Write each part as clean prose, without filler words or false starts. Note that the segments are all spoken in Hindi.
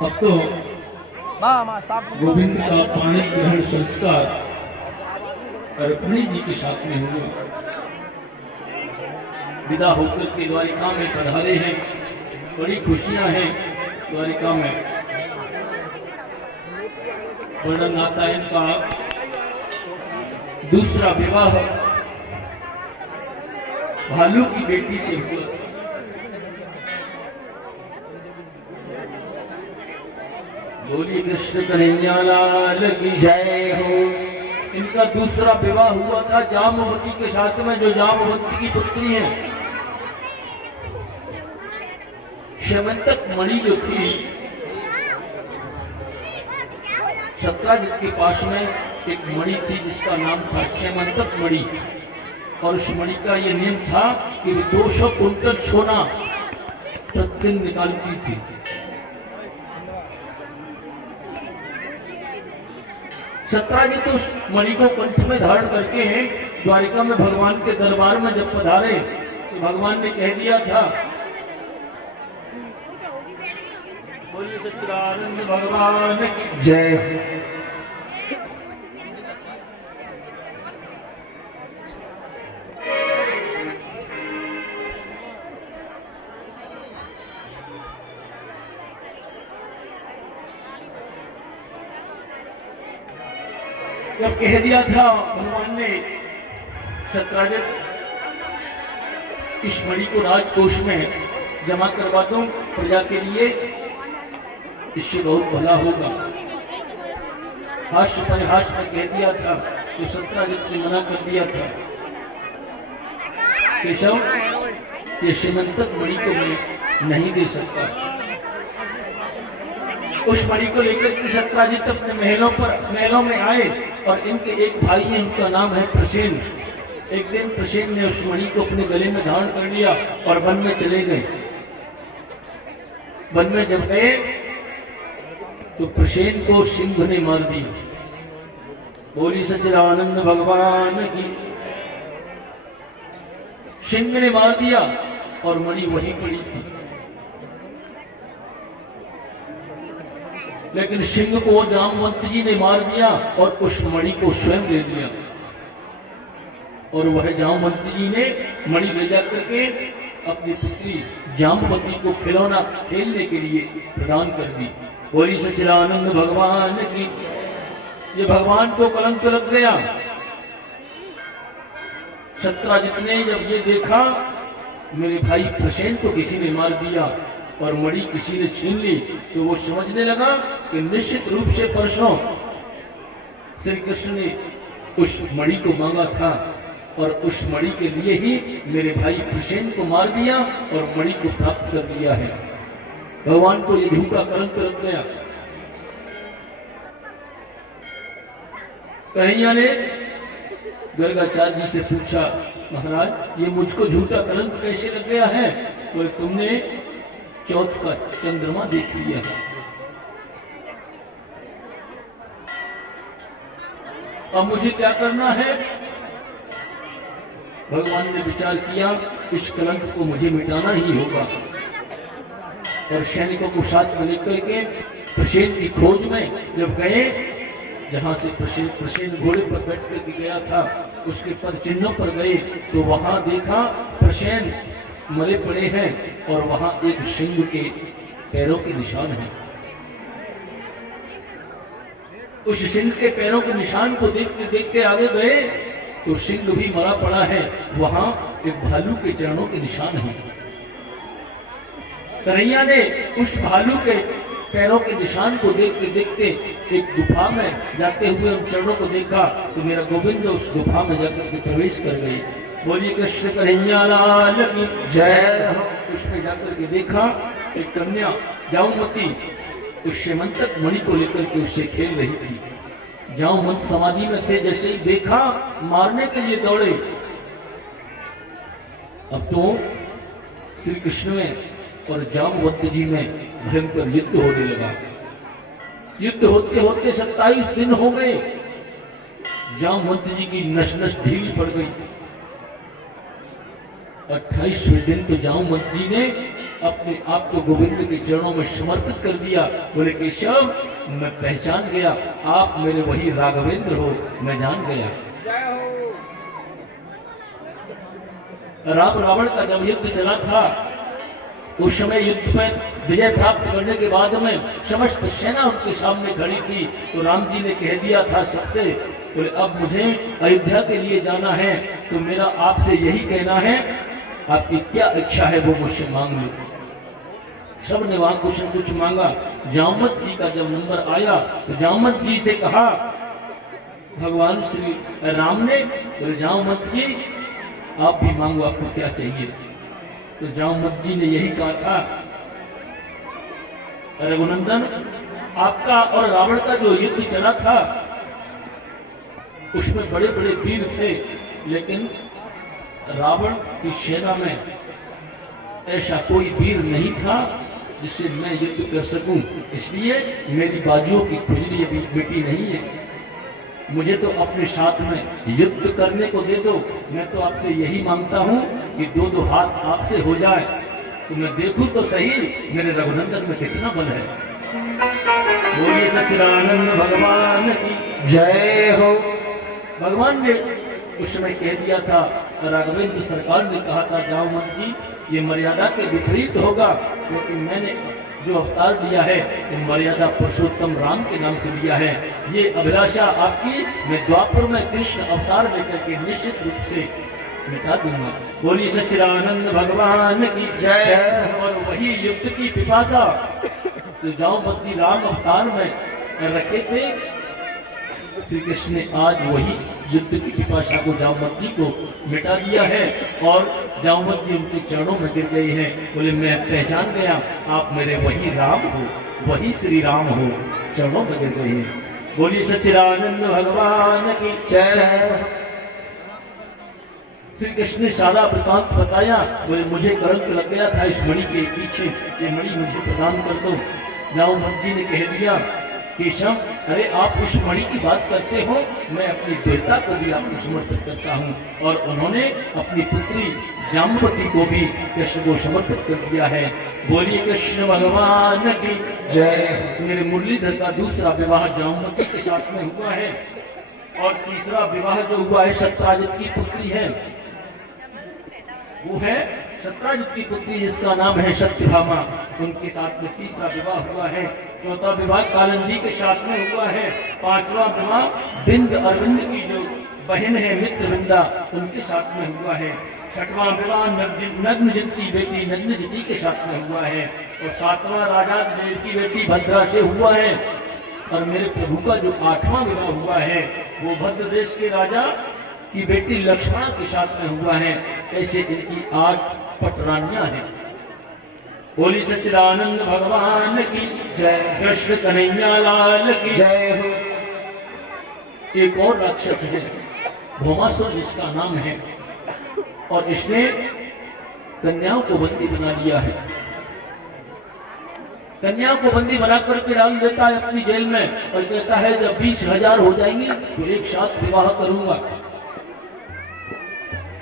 अब तो गोविंद का पानी ग्रहण संस्कार रुक्मिणी जी के साथ में हुआ। विदा होकर के द्वारिका में पधारे हैं, बड़ी खुशियां हैं द्वारिका में। वर्णन आता है इनका दूसरा विवाह भालू की बेटी से हुआ। बोलिए कृष्ण कन्हैया लाल की जय हो। इनका दूसरा विवाह हुआ था जामवती के साथ में, जो जामवती की पुत्री है। श्यमंतक मणि जो थी सत्राजित के पास में एक मणि थी जिसका नाम था श्यमंतक मणि, और उस मणि का यह नियम था कि 200 कुंटल सोना प्रतिदिन निकालती थी। सत्राजित उस मणि को कंठ में धारण करके द्वारिका में भगवान के दरबार में जब पधारे तो भगवान ने कह दिया था, बोलिए सच्चिदानंद भगवान की जय। जब कह दिया था भगवान ने, सत्राजित इस मणि को राजकोष में जमा करवा दो प्रजा के लिए, इससे बहुत भला होगा। हास्य परिहास में कह दिया था तो सत्राजित ने मना कर दिया था, केशव ये श्रीमंतक मणि को मैं नहीं दे सकता। उस मणि को लेकर के सत्राजित अपने महलों में आए, और इनके एक भाई है, उनका नाम है प्रसेन। एक दिन प्रसेन ने उस मणि को अपने गले में धारण कर लिया और वन में चले गए। वन में जब गए तो प्रसेन को सिंह ने मार दी। बोली सच्चिदानंद भगवान की। सिंह ने मार दिया और मणि वहीं पड़ी थी। लेकिन सिंह को जामवंत जी ने मार दिया और उस मणि को स्वयं ले लिया, और वह जामवंत जी ने मणि ले जाकर के अपनी पुत्री जामवती को खिलौना खेलने के लिए प्रदान कर दी। बोली सच्चिदानंद भगवान की। ये भगवान को कलंक लग गया। सत्राजित ने जब ये देखा मेरे भाई प्रसेन को किसी ने मार दिया और मणि किसी ने छीन ली, तो वो समझने लगा कि निश्चित रूप से परसों श्री कृष्ण ने उस मणि को मांगा था, और उस मणि के लिए ही मेरे भाई प्रसेन को मार दिया और मणि को प्राप्त कर लिया है। भगवान को ये झूठा कलंक लग गया। कन्हैया ने गर्गाचार्य जी से पूछा, महाराज ये मुझको झूठा कलंक कैसे लग गया है? बोले तुमने चौथ का चंद्रमा देख लिया है। अब मुझे क्या करना है? भगवान ने विचार किया, इस कलंक को मुझे मिटाना ही होगा, और सैनिकों को साथ में लेकर के प्रसेन की खोज में जब गए, जहां से प्रसेन घोड़े पर बैठ कर गया था उसके पद चिन्हों पर गए, तो वहां देखा प्रसेन मरे पड़े हैं और वहां एक सिंह के पैरों के निशान हैं। उस सिंह के पैरों के निशान को देखते आगे गए तो सिंह भी मरा पड़ा है, वहां एक भालू के चरणों के निशान हैं। कन्हैया ने उस भालू के पैरों के निशान को देखते देखते एक गुफा में जाते हुए उन चरणों को देखा, तो मेरा गोविंद उस गुफा में जाकर के प्रवेश कर गए। बोलिए कृष्ण कन्हैया लाल की जय हो। उसमें जाकर के देखा एक कन्या जामवती उस श्यमंतक मणि को लेकर के उससे खेल रही थी। जामवंत समाधि में थे, जैसे ही देखा मारने के लिए दौड़े। अब तो श्री कृष्ण में और जामवंत जी में भयंकर युद्ध होने लगा। युद्ध होते होते 27 दिन हो गए। जामवंत जी की नस नस ढीली पड़ गई। 28वें दिन तो जामवंत जी ने अपने आप को गोविंद के चरणों में समर्पित कर दिया। बोले केशव, मैं पहचान गया, आप मेरे वही राघवेंद्र हो, मैं जान गया। राम रावण का जब युद्ध चला था, उस समय युद्ध में विजय प्राप्त करने के बाद में समस्त सेना उनके सामने खड़ी थी, तो राम जी ने कह दिया था सबसे, बोले अब मुझे अयोध्या के लिए जाना है, तो मेरा आपसे यही कहना है, आपकी क्या इच्छा है वो मुझसे मांग लो। सब ने वहां कुछ न कुछ मांगा। जामवंत जी का जब नंबर आया तो जामवंत जी से कहा भगवान श्री राम ने, बोले जामवंत जी आप भी मांगो, आपको क्या चाहिए। तो जामवंत जी ने यही कहा था, रघुनंदन आपका और रावण का जो युद्ध चला था उसमें बड़े बड़े वीर थे, लेकिन रावण की सेना में ऐसा कोई वीर नहीं था जिससे मैं युद्ध कर सकूं, इसलिए मेरी बाजुओं की खुजली अभी मिटी नहीं है। मुझे तो अपने साथ में युद्ध करने को दे दो। मैं तो आपसे यही मांगता हूं कि दो दो हाथ आपसे हो जाए, तो मैं देखूं तो सही मेरे रघुनंदन में कितना बल है। बोलिए सच्चिदानंद भगवान की जय हो। भगवान ने उस समय कह दिया था, राघवेंद्र सरकार ने कहा था, जामवंत जी ये मर्यादा के विपरीत होगा, क्योंकि मैंने जो अवतार लिया है वो मर्यादा पुरुषोत्तम राम के नाम से लिया है। ये अभिलाषा आपकी मैं द्वापर में कृष्ण अवतार लेकर के निश्चित रूप से मिटा दूंगा। बोलिए सच्चिदानंद भगवान की जय। और वही युद्ध की पिपासा तो जामवंत जी राम अवतार में रखे थे, श्री कृष्ण ने आज वही युद्ध की पिपासा को जामवंत जी को मिटा दिया है और जामवंत जी उनके चरणों में गिर गए हैं। बोले मैं पहचान गया, आप मेरे वही राम हो, वही श्री राम हो, चरणों में गिर गए हैं। बोलिए सच्चिदानंद भगवान की जय। श्री कृष्ण ने सारा वृतांत बताया। बोले मुझे कलंक लग गया था इस मणि के पीछे, ये मणि मुझे प्रदान कर दो। जामवंत जी ने कह दिया, केशव अरे आप उस मणि की बात करते हो, मैं अपनी देवता को भी आपको समर्पित करता हूँ। और उन्होंने अपनी पुत्री जाम्बवती को भी कृष्ण को समर्पित कर दिया है। बोलिए कृष्ण भगवान की जय। मेरे मुरलीधर का दूसरा विवाह जाम्बवती के साथ में हुआ है और तीसरा विवाह जो हुआ है सत्राजित की पुत्री है, वो है सत्राजित की पुत्री जिसका नाम है सत्यभामा, उनके साथ में तीसरा विवाह हुआ है। चौथा विवाह कालिंदी के साथ में हुआ है। पांचवा विवाह बिंद अरविंद की जो बहन है मित्रविंदा, उनके साथ में हुआ है। छठवां विवाह नग्नजित की बेटी नग्नजिती के साथ में हुआ है और सातवां राजा देव की बेटी भद्रा से हुआ है। और मेरे प्रभु का जो आठवां विवाह हुआ है वो भद्र देश के राजा की बेटी लक्ष्मणा के साथ में हुआ है। ऐसे इनकी 8 पटरानियां हैं। बोली सच्चिदानंद भगवान की जय। कृष्ण कन्हैया लाल की जय हो। एक और राक्षस है भौमासुर जिसका नाम है, और इसने कन्याओं को बंदी बना लिया है। कन्याओं को बंदी बना करके डाल देता है अपनी जेल में और कहता है जब 20,000 हो जाएंगी तो एक साथ विवाह करूंगा।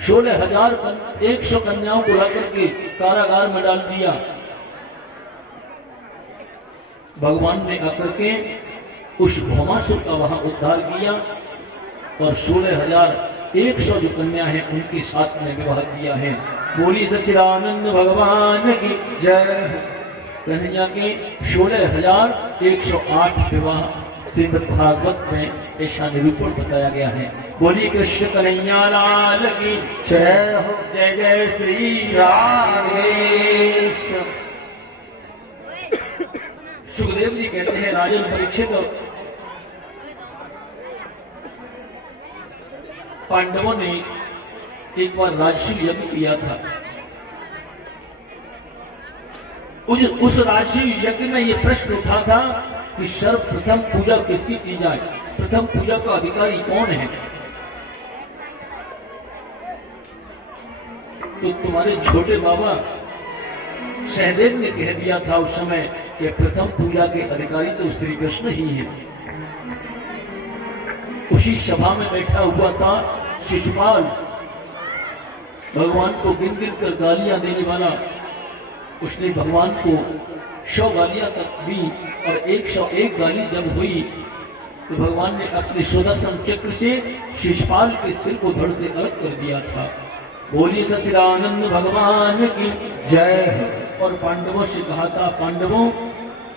16,100 कन्याओं को ला करके कारागार में डाल दिया। भगवान ने आकर के उस भौमासुर का वहां उद्धार किया और 16,100 जो कन्या है उनके साथ में विवाह किया है। बोली सच्चिदानंद भगवान की जय। कन्हैया के 16,108 विवाह श्रीमद् भागवत में ऐसा निरूपण बताया गया है। बोली कृष्ण कन्हैया लाल की जय हो। जय जय श्री राधेश। सुखदेव जी कहते हैं राजन परीक्षित पांडवों ने एक बार राजसी यज्ञ किया था। उस राजसी यज्ञ में यह प्रश्न उठा था कि सर्वप्रथम पूजा किसकी की जाए, प्रथम पूजा का अधिकारी कौन है। तो तुम्हारे छोटे बाबा सहदेव ने कह दिया था उस समय कि प्रथम पूजा के अधिकारी तो श्री कृष्ण ही हैं। उसी सभा में बैठा हुआ था शिशुपाल, भगवान को गिन गिन कर गालियां देने वाला, उसने भगवान को 100 गालियां तक दी और 101 गाली जब हुई तो भगवान ने अपने सुदर्शन चक्र से शिशुपाल के सिर को धड़ से अलग कर दिया था। बोलिए सच्चिदानंद भगवान की जय। और पांडवों से कहा था, पांडवों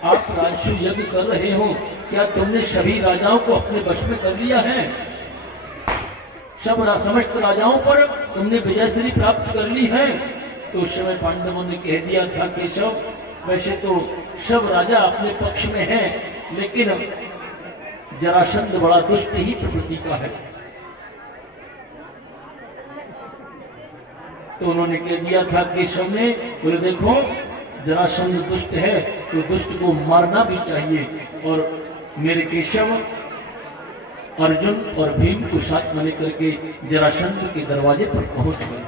आप राजसू यज्ञ कर रहे हो, क्या तुमने सभी राजाओं को अपने वश में कर लिया है? समस्त राजाओं पर तुमने विजयश्री प्राप्त कर ली है? तो उस समय पांडवों ने कह दिया था, केशव वैसे तो सब राजा अपने पक्ष में हैं, लेकिन जरासंध बड़ा दुष्ट ही प्रवृत्ति का है। तो उन्होंने कह दिया था केशव ने, बोले देखो जरासंध दुष्ट है तो दुष्ट को मारना भी चाहिए। और मेरे केशव अर्जुन और भीम को साथ में लेकर के जरासंध के दरवाजे पर पहुंच गए।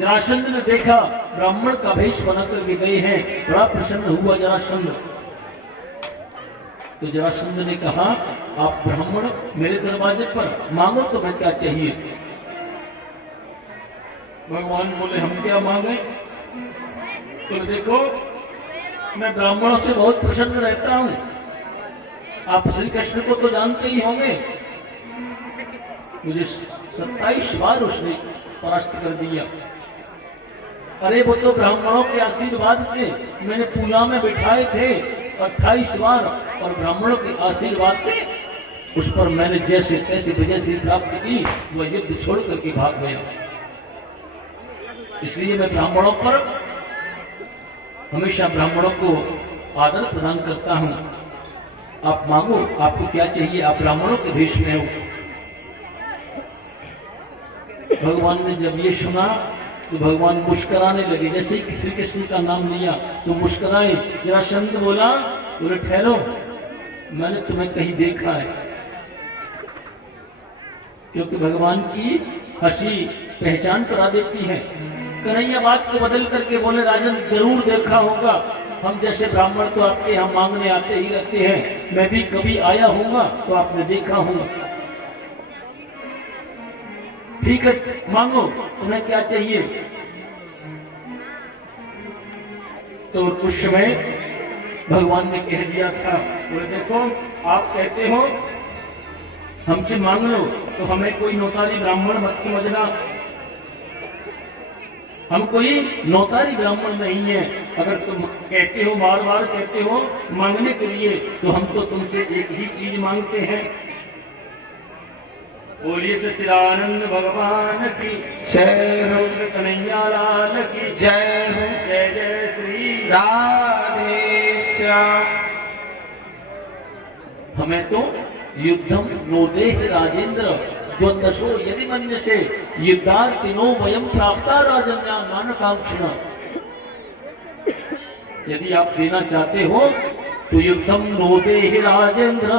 जरासंध ने देखा ब्राह्मण का भेष बना करके गए हैं, बड़ा प्रसन्न हुआ जरासंध। तो जरासंध ने कहा, आप ब्राह्मण मेरे दरवाजे पर मांगो तो मैं क्या चाहिए? भगवान बोले, हम क्या मांगे? तो देखो मैं ब्राह्मणों से बहुत प्रसन्न रहता हूं, आप श्री कृष्ण को तो जानते ही होंगे, मुझे 27 बार उसने परास्त कर दिया। अरे वो तो ब्राह्मणों के आशीर्वाद से मैंने पूजा में बिठाए थे 28 बार, और ब्राह्मणों के आशीर्वाद से उस पर मैंने जैसे तैसे विजय प्राप्त की, वह युद्ध छोड़ करके भाग गया। इसलिए मैं ब्राह्मणों पर हमेशा ब्राह्मणों को आदर प्रदान करता हूं। आप मांगो, आपको क्या चाहिए? आप ब्राह्मणों के भेष में हो। भगवान ने जब ये सुना तो भगवान मुस्कुराने लगे, जैसे ही श्री कृष्ण का नाम लिया तो मुस्कुराए। जरासंध बोला, बोले ठहरो, मैंने तुम्हें कहीं देखा है। क्योंकि भगवान की हंसी पहचान करा देती है। कन्हैया बात को बदल करके बोले, राजन जरूर देखा होगा, हम जैसे ब्राह्मण तो आपके यहाँ मांगने आते ही रहते हैं, मैं भी कभी आया हूँगा तो आपने देखा होगा। ठीक है मांगो, तुम्हें क्या चाहिए? तो उस समय भगवान ने कह दिया था, बोले देखो आप कहते हो हमसे मांग लो, तो हमें कोई नौतारी ब्राह्मण मत समझना, हम कोई नौतारी ब्राह्मण नहीं है। अगर तुम कहते हो, बार बार कहते हो मांगने के लिए, तो हम तो तुमसे एक ही चीज मांगते हैं। बोलिए सच्चिदानंद भगवान की जय हो, श्री कन्हैया लाल की जय हो, जय जय श्री राधे श्याम। हमें तो युद्धम नोदेह राजेंद्र द्वंदशो यदि मन्य से युद्धार्थिनो वयम प्राप्ता राजन्या नानकांक्षण। यदि आप देना चाहते हो तो युद्धम नोदेह राजेंद्र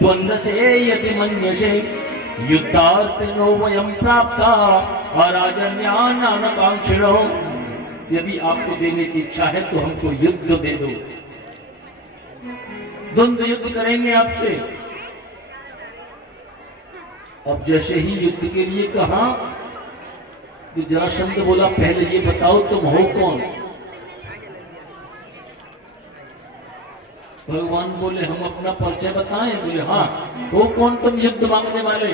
द्वंद से यदि मन्य से युद्धार्थिनो वयम प्राप्ता राजन्या नानकांक्षण। यदि आपको देने की इच्छा है तो हमको युद्ध दे दो, द्वंद्व युद्ध करेंगे आपसे। अब जैसे ही युद्ध के लिए कहा तो जरासंध बोला, पहले ये बताओ तुम हो कौन? भगवान बोले, हम अपना परिचय बताएं? बोले हाँ, हो कौन तुम युद्ध मांगने वाले?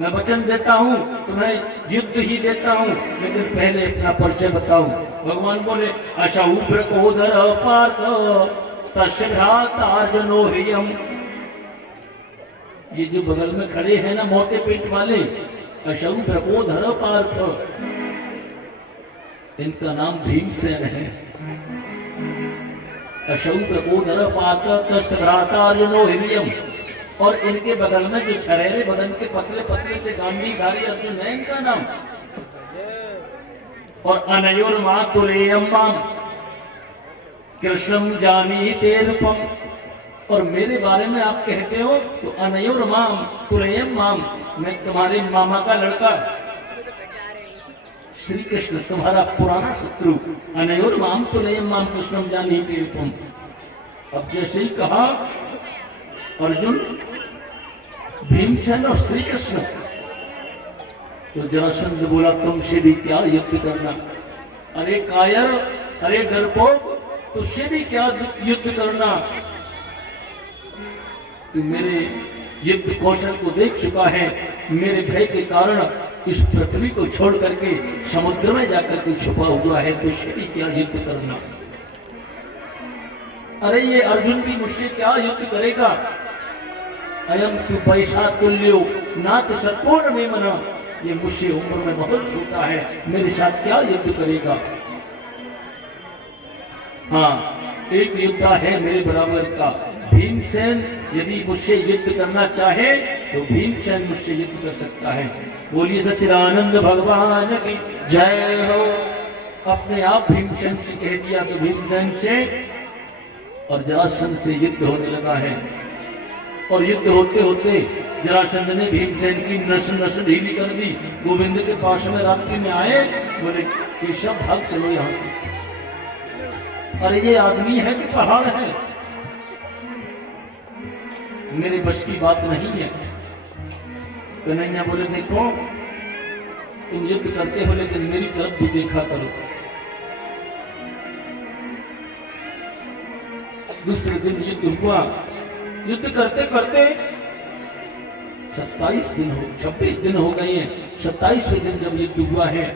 मैं वचन देता हूं, तुम्हें युद्ध ही देता हूं, लेकिन पहले अपना परिचय बताओ। भगवान बोले, अशौभ्र कोदर पार्थ तस्भ्रातार्जुनो ह्रियम। ये जो बगल में खड़े हैं ना मोटे पेट वाले, अशौभ्र कोदर पार्थ, इनका नाम भीमसेन है। अशौभ्र कोदर पार्थ तस्भ्रातार्जुनो ह्रियम। और इनके बगल में जो छरेरे बदन के पतले पतले से गांडीधारी अर्जुन है, इनका नाम। और अनयोर मातुलेयम माम कृष्णम जानीते रूपम। और मेरे बारे में आप कहते हो तो अनयोर माम तुलेयम माम, मैं तुम्हारे मामा का लड़का श्री कृष्ण, तुम्हारा पुराना शत्रु। अनयोर माम तुलेयम माम कृष्णम जानीते रूपम। अब जैसे ही कहा अर्जुन, भीमसेन और श्री कृष्ण तो जरासंध बोला तुमसे भी क्या युद्ध करना। अरे कायर, अरे डरपोक, तुझसे भी क्या युद्ध करना। तू मेरे युद्ध कौशल को देख चुका है, मेरे भय के कारण इस पृथ्वी को छोड़ करके समुद्र में जाकर के छुपा हुआ है, तुझसे भी क्या युद्ध करना। अरे ये अर्जुन भी मुझसे क्या युद्ध करेगा। अयम तू पैसा तुल्यो ना तो सत्पूर्ण में मना, ये मुझसे उम्र में बहुत छोटा है, मेरे साथ क्या युद्ध करेगा। हाँ, एक योद्धा है मेरे बराबर का, भीमसेन। यदि मुझसे युद्ध करना चाहे तो भीमसेन मुझसे युद्ध कर सकता है। बोलिए सच्चिदानंद भगवान की जय हो। अपने आप भीमसेन से कह दिया तो भीमसेन से और जरासंध से युद्ध होने लगा है। और युद्ध होते होते जरासंध ने भीमसेन की नस नस ढीली कर दी। गोविंद के पास में रात्रि में आए, बोले केशव भाग चलो यहां से। अरे ये आदमी है कि पहाड़ है, मेरे बस की बात नहीं है। कन्हैया बोले देखो तुम युद्ध करते हो लेकिन मेरी तरफ भी देखा करो। दूसरे दिन युद्ध हुआ। युद्ध करते करते 26 दिन हो गए हैं। 27वें दिन जब युद्ध हुआ है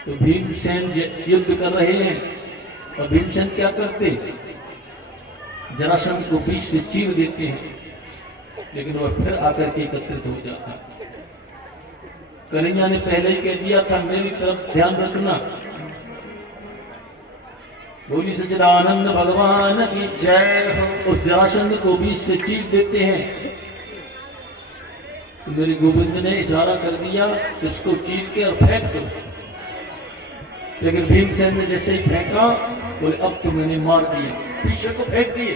तो भीमसेन युद्ध कर रहे हैं। और भीमसेन क्या करते, जरासंध को बीच से चीर देते हैं, लेकिन वह फिर आकर के एकत्रित हो जाता। कन्हैया ने पहले ही कह दिया था मेरी तरफ ध्यान रखना। बोली सच्चिदानंद भगवान की जय हो। उस जरासंध को बीच से चीर देते हैं तो मेरे गोविंद ने इशारा कर दिया इसको चीर के और फेंक दो। लेकिन भीमसेन ने जैसे ही फेंका, बोले अब तो मैंने मार दिया, पीछे को फेंक दिए।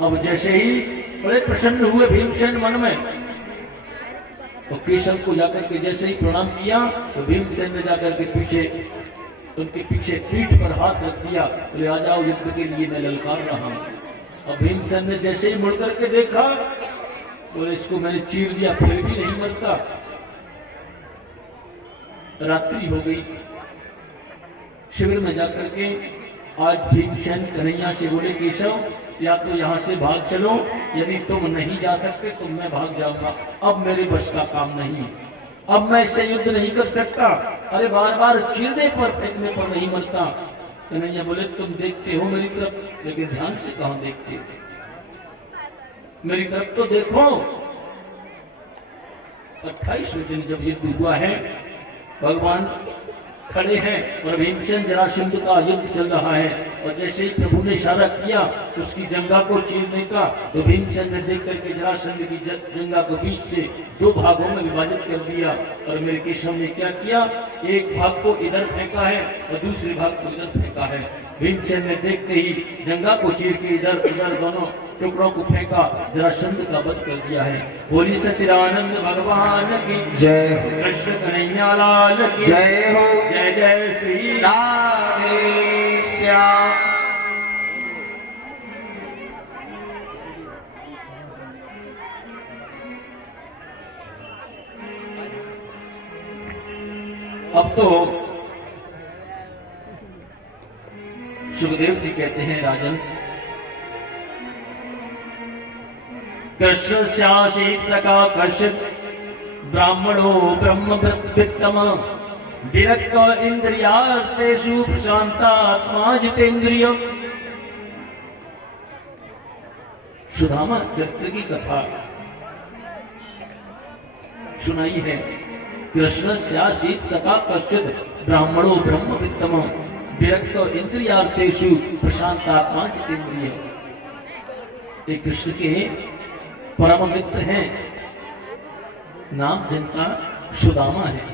अब जैसे ही बड़े प्रसन्न हुए भीमसेन मन में, और केशव को जाकर के जैसे ही प्रणाम किया तो भीमसेन ने जाकर के पीछे उनके पीछे पीठ पर हाथ रख दिया। बोले आ जाओ युद्ध के लिए, मैं ललकार रहा हूं। और भीमसेन ने जैसे ही मुड़ करके देखा, बोले इसको मैंने चीर दिया फिर भी नहीं मरता। रात्रि हो गई। शिविर में जाकर के आज भीमसेन कन्हैया से बोले केशव या तो यहाँ से भाग चलो, यदि तुम नहीं जा सकते तो मैं भाग जाऊंगा, अब मेरे बस का काम नहीं, अब मैं इससे युद्ध नहीं कर सकता। अरे बार बार चीरने पर फेंकने पर नहीं मरता। कन्हैया बोले तुम देखते हो मेरी तरफ, लेकिन ध्यान से कहां देखते, मेरी तरफ तो देखो। 28वें दिन जब युद्ध हुआ है, भगवान खड़े हैं और भीमसेन जरासंध का युद्ध चल रहा है। और जैसे ही प्रभु ने इशारा किया उसकी जंगा को चीरने का, तो भीमसेन ने देख करके जरासंध की जंगा को बीच से 2 भागों में विभाजित कर दिया। और मेरे केशव ने क्या किया, एक भाग को इधर फेंका है और दूसरे भाग को इधर फेंका है। भीमसेन ने देखते ही जंगा को चीर के इधर उधर दोनों टुकड़ों को फेंका, जरासंध का वध कर दिया है। बोलिए सच्चिदानंद भगवान की जय हो। कृष्ण कन्हैया लाल की जय हो। जय जय श्री राधे श्याम। अब तो सुखदेव जी कहते हैं राजन, कृष्ण शासीत सका कश्यप ब्राह्मणो ब्रह्मवृत्तम विरक्त इंद्रियास्तेषु प्रशांतात्मा जितेंद्रिय। सुदामा चरित्र की कथा सुनाई है। कृष्ण शासीत सका कश्यप ब्राह्मणो ब्रह्मवृत्तम विरक्त इंद्रियार्थेषु प्रशांतात्मा जितेंद्रिय। एक कृष्ण के परम मित्र हैं, नाम जिनका सुदामा है।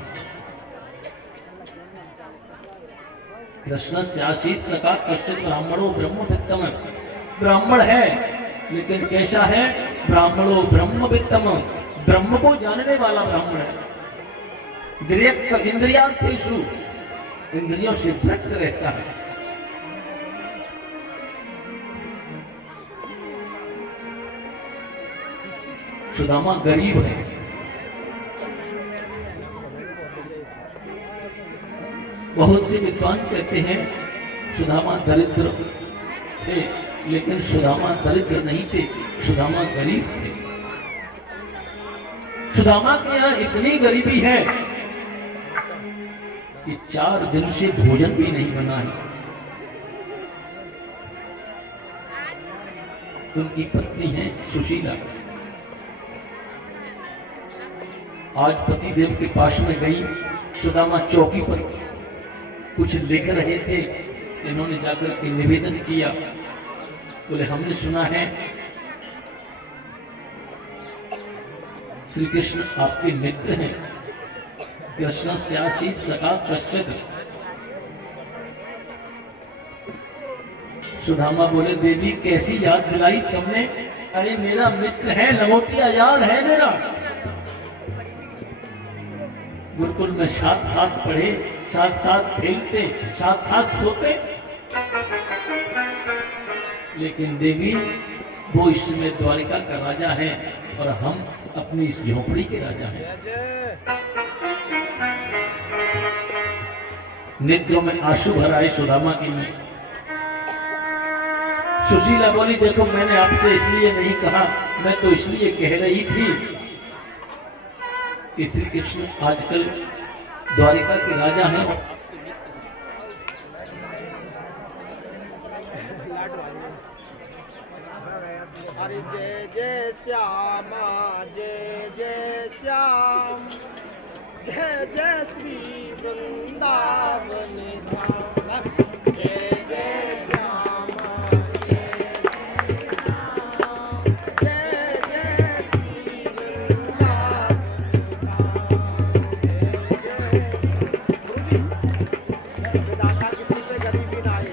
कृष्ण शासीत सका कश्चित ब्राह्मणो ब्रह्मवित्तम, ब्राह्मण है लेकिन कैसा है, ब्राह्मणो ब्रह्मवित्तम, ब्रह्म को जानने वाला ब्राह्मण है। विरक्त इंद्रियार्थेषु, इंद्रियों से विरक्त रहता है। सुदामा गरीब है, बहुत से विद्वान कहते हैं सुदामा दरिद्र थे, लेकिन सुदामा दरिद्र नहीं थे, सुदामा गरीब थे। सुदामा के यहाँ इतनी गरीबी है कि 4 दिन से भोजन भी नहीं बना है। उनकी पत्नी है सुशीला। आज पति देव के पास में गई, सुदामा चौकी पर कुछ लिख रहे थे, इन्होंने जाकर के निवेदन किया, बोले हमने सुना है श्री कृष्ण आपके मित्र हैं, कृष्ण स्यासीत सका कश्चित। सुदामा बोले देवी कैसी याद दिलाई तुमने, अरे मेरा मित्र है, लंगोटिया यार है मेरा। गुरुकुल में साथ साथ पढ़े, साथ साथ खेलते, साथ साथ सोते, लेकिन देवी वो इस समय द्वारिका का राजा है और हम अपनी इस झोपड़ी के राजा हैं। नेत्रों में आंसू भर आए सुदामा की में। सुशीला बोली देखो मैंने आपसे इसलिए नहीं कहा, मैं तो इसलिए कह रही थी कि श्री कृष्ण आजकल द्वारिका के राजा हैं। हरि जय जय श्यामा जय जय श्याम, जय जय श्री वृंदावन धाम। जय जय श्यामा जय जय श्री वृंदावन धाम। विधाता किसी पे गरीबी ना आए।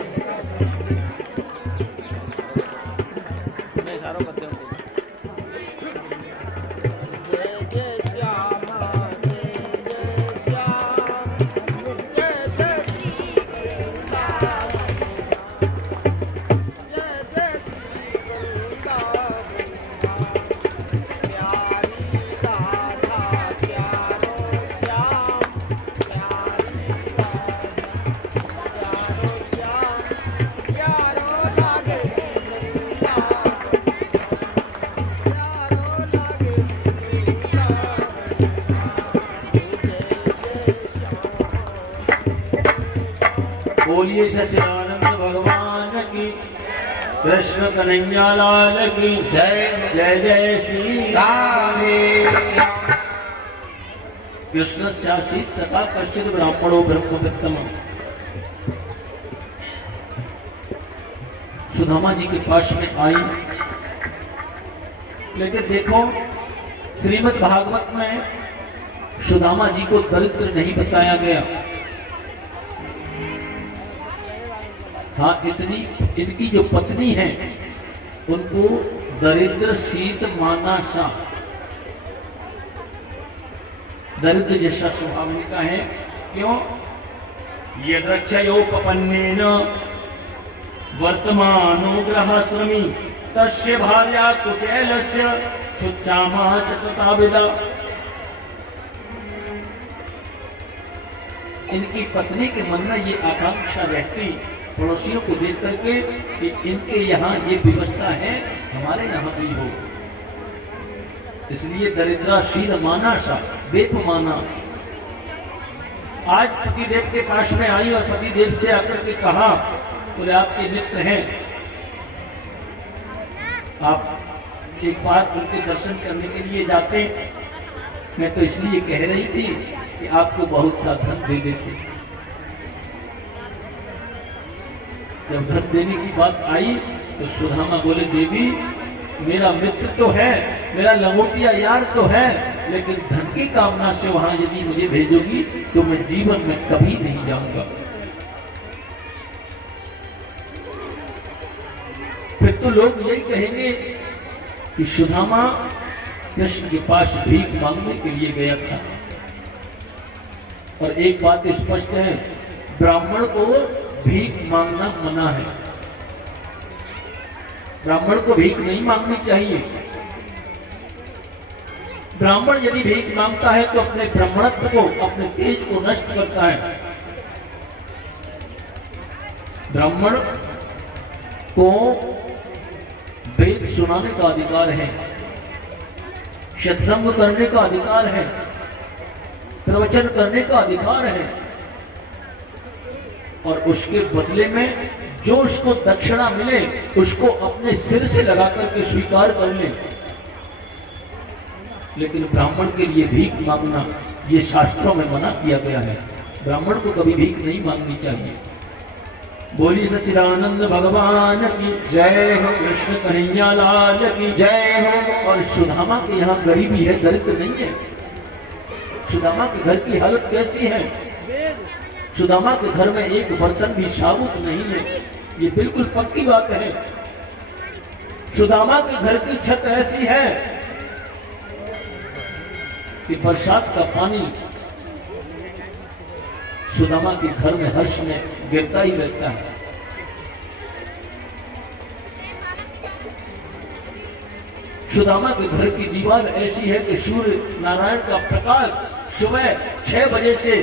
बोलिए सच्चिदानंद भगवान की, कृष्ण कन्हैया लाल की जय। जय जय श्री राधे श्याम। कृष्ण शासित सका कश्चित ब्राह्मणो ब्रह्मवित्तम। सुदामा जी के पास में आई, लेकिन देखो श्रीमद् भागवत में सुदामा जी को दरिद्र नहीं बताया गया। हाँ, इनकी जो पत्नी है उनको दरिद्र शीत माना सा, दरिद्र जैसा स्वभाव इनका है। क्यों? ये रक्षयोपपन्नेन वर्तमानो ग्रहश्रमी तस्य भार्या कुचैलस्य शुच्चामा च तथाविदा। इनकी पत्नी के मन में ये आकांक्षा रहती पड़ोसियों को देख करके कि इनके यहाँ ये व्यवस्था है, हमारे यहाँ भी हो। इसलिए दरिद्राशील माना सा, वेप माना। आज पतिदेव के पास में आई और पतिदेव से आकर के कहा, बोले आपके मित्र हैं, आप एक बार उनके दर्शन करने के लिए जाते। मैं तो इसलिए कह रही थी कि आपको बहुत सा धन दे देते। जब धन देने की बात आई तो सुदामा बोले देवी मेरा मित्र तो है, मेरा लंगोटिया यार तो है, लेकिन धन की कामना से वहां यदि मुझे भेजोगी तो मैं जीवन में कभी नहीं जाऊंगा। फिर तो लोग यही कहेंगे कि सुदामा कृष्ण के पास भीख मांगने के लिए गया था। और एक बात स्पष्ट है, ब्राह्मण को भीख मांगना मना है। ब्राह्मण को भीख नहीं मांगनी चाहिए। ब्राह्मण यदि भीख मांगता है तो अपने ब्राह्मणत्व को, अपने तेज को नष्ट करता है। ब्राह्मण को वेद सुनाने का अधिकार है, सत्संग करने का अधिकार है, प्रवचन करने का अधिकार है, और उसके बदले में जो उसको दक्षिणा मिले उसको अपने सिर से लगा करके स्वीकार कर ले। लेकिन ब्राह्मण के लिए भीख मांगना ये शास्त्रों में मना किया गया है। ब्राह्मण को कभी भीख नहीं मांगनी चाहिए। बोली सच्चिदानंद भगवान की जय हो, कृष्ण कन्हैया लाल की जय हो। और सुदामा के यहाँ गरीबी है, दरिद्र नहीं है। सुदामा के घर की हालत कैसी है? सुदामा के घर में एक बर्तन भी साबुत नहीं है, ये बिल्कुल पक्की बात है। सुदामा के घर की छत ऐसी है कि बरसात का पानी सुदामा के घर में हर्ष में गिरता ही रहता है। सुदामा के घर की दीवार ऐसी है कि सूर्य नारायण का प्रकाश सुबह 6 बजे से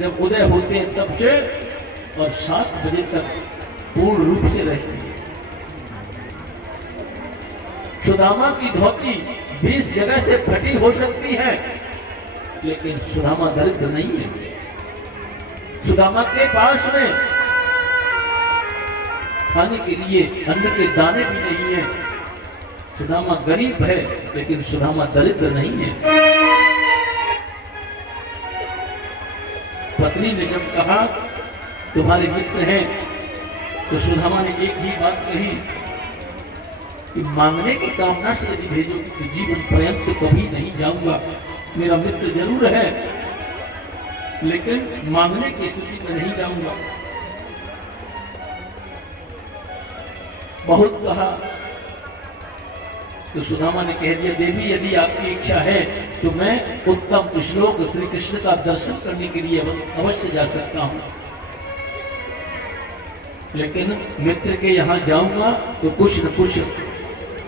जब उदय होते हैं तब से और 7 बजे तक पूर्ण रूप से रहती है। सुदामा की धोती 20 जगह से फटी हो सकती है, लेकिन सुदामा दरिद्र नहीं है। सुदामा के पास में खाने के लिए अन्न के दाने भी नहीं है। सुदामा गरीब है, लेकिन सुदामा दरिद्र नहीं है। पत्नी ने जब कहा तुम्हारे मित्र हैं, तो सुदामा ने एक ही बात कही कि मांगने की कामना से यदि भेजो तो जीवन पर्यंत कभी नहीं जाऊंगा। मेरा मित्र जरूर है, लेकिन मांगने की स्थिति में नहीं जाऊंगा। बहुत कहा तो सुदामा ने कह दिया, देवी यदि आपकी इच्छा है तो मैं उत्तम श्लोक श्री कृष्ण का दर्शन करने के लिए अवश्य जा सकता हूं, लेकिन मित्र के यहाँ जाऊंगा तो कुछ न कुछ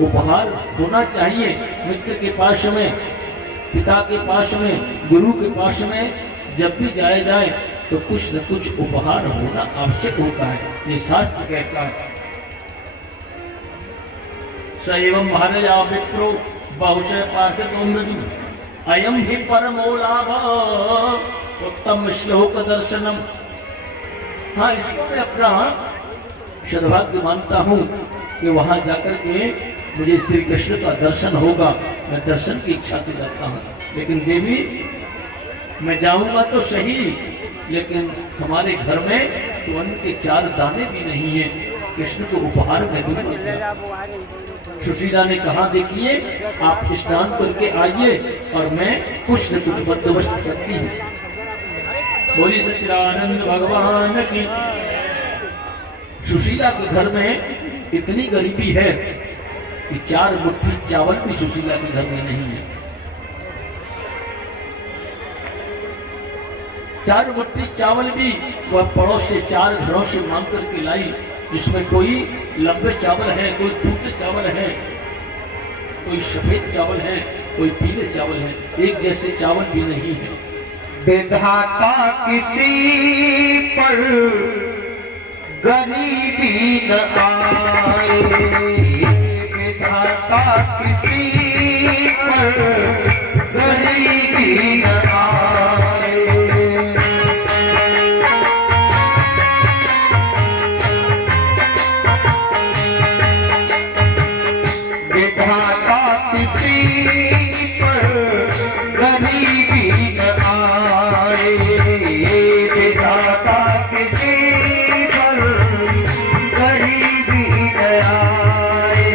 उपहार होना चाहिए। मित्र के पास में, पिता के पास में, गुरु के पास में जब भी जाया जाए तो कुछ न कुछ उपहार होना आवश्यक होता है, ये शास्त्र कहता है। सैवं भारया विप्रो बहुशः पाठको मृदु अयम ही परमो लाभ उत्तम श्लोक दर्शनम। हाँ, इसको मैं अपना सद्भाग्य मानता हूँ कि वहां जाकर के मुझे श्री कृष्ण का दर्शन होगा। मैं दर्शन की इच्छा से जाता हूँ, लेकिन देवी मैं जाऊंगा तो सही, लेकिन हमारे घर में तो अन्न के 4 दाने भी नहीं है, कृष्ण को उपहार में दूंगा। सुशीला ने कहा, देखिए आप स्नान करके आइए और मैं कुछ न कुछ बंदोबस्त करती हूँ। बोली सच्चिदानंद भगवान की। सुशीला के घर में इतनी गरीबी है कि 4 मुट्ठी चावल भी सुशीला के घर में नहीं है। 4 मुट्ठी चावल भी वह पड़ोस से 4 घरों से मांग करके लाई, जिसमें कोई लंबे चावल है, कोई टूटे चावल है, कोई सफेद चावल है, कोई पीले चावल है, एक जैसे चावल भी नहीं है। विधाता किसी पर गरीबी न आए, विधाता किसी पर गरीबी न आए। विधाता किसी पर गरीबी न आए, विधाता किसी पर गरीबी न आए।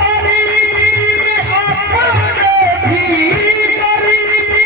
गरीबी में अपने भी गरीबी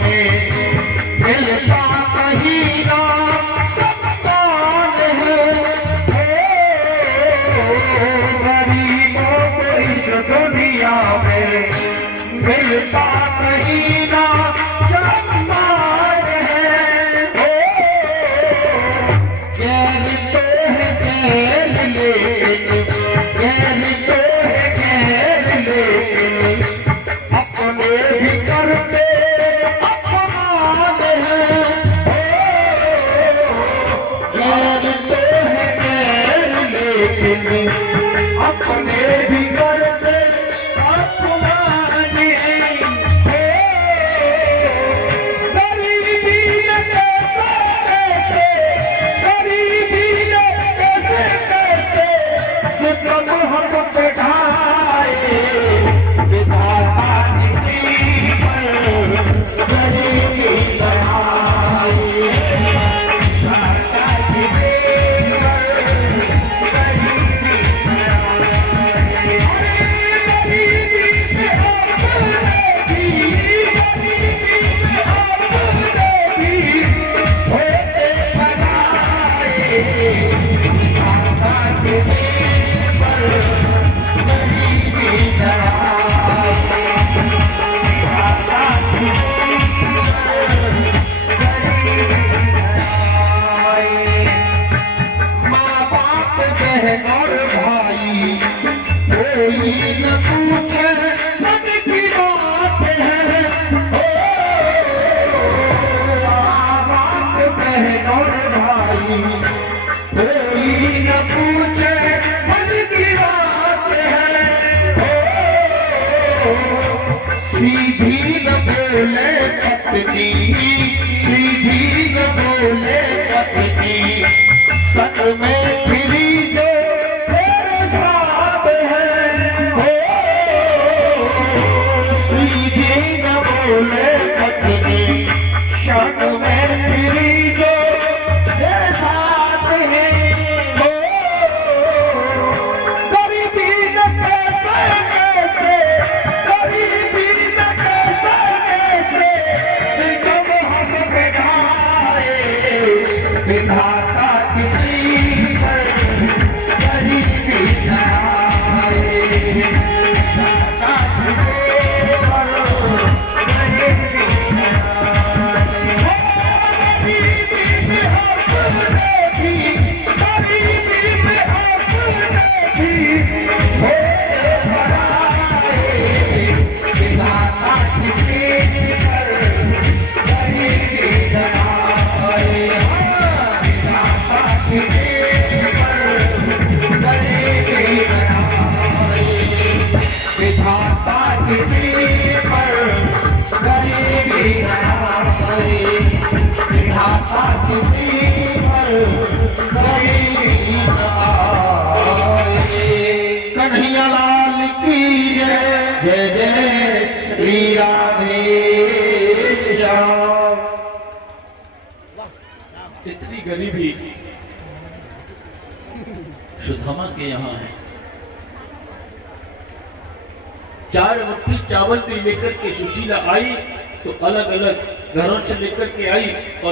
में मिलता कहीं ना सम्मान है। गरीबों को इस दुनिया में मिलता कहीं ना सम्मान है। गैर तो है गैर लेकिन, गैर तो है गैर लेकिन अपने भी करते अपमान है। गैर तो है गैर लेकिन अपने भी करते अपमान है। गरीबी ने कैसे कैसे, गरीबी ने कैसे कैसे सितम हम पे ढाए। विधाता किसी पर गरीबी बनाए। विधाता किसी पर गरीबी बनाए। गरीबी में अपने भी, गरीबी में अपने भी होते बनाए। विधाता किसी पर गरीबी बनाए। विधाता किसी पर गरीबी बनाए। माँ बाप बहन और भाई कोई न पूछे मन की बात है। माँ बाप बहन और भाई कोई न पूछे मन की बात है। सीधी न बोले पत्नी, सीधी न बोले पत्नी सच में फिरी जो तेरे साथ है। सीधी न बोले पत्नी सच में फिरी जो तेरे साथ है। गरीबी न कैसे कैसे, गरीबी न कैसे कैसे सितम हम पे ढाए। विधाता किसी पर गरीबी बनाए। विधाता किसी पर गरीबी बनाए। गरीबी में अपने भी, गरीबी में अपने भी होते बनाए। विधाता किसी पर गरीबी बनाए। विधाता किसी पर गरीबी बनाए। विधाता किसी पर गरीबी बनाए। विधाता किसी पर गरीबी बनाए। कन्हैया लाल की जय, जय जय श्री राधे श्याम। इतनी गरीबी सुदामा के यहाँ है। 4 मुट्ठी चावल भी लेकर के सुशीला आई तो अलग अलग घरों से लेकर के आई और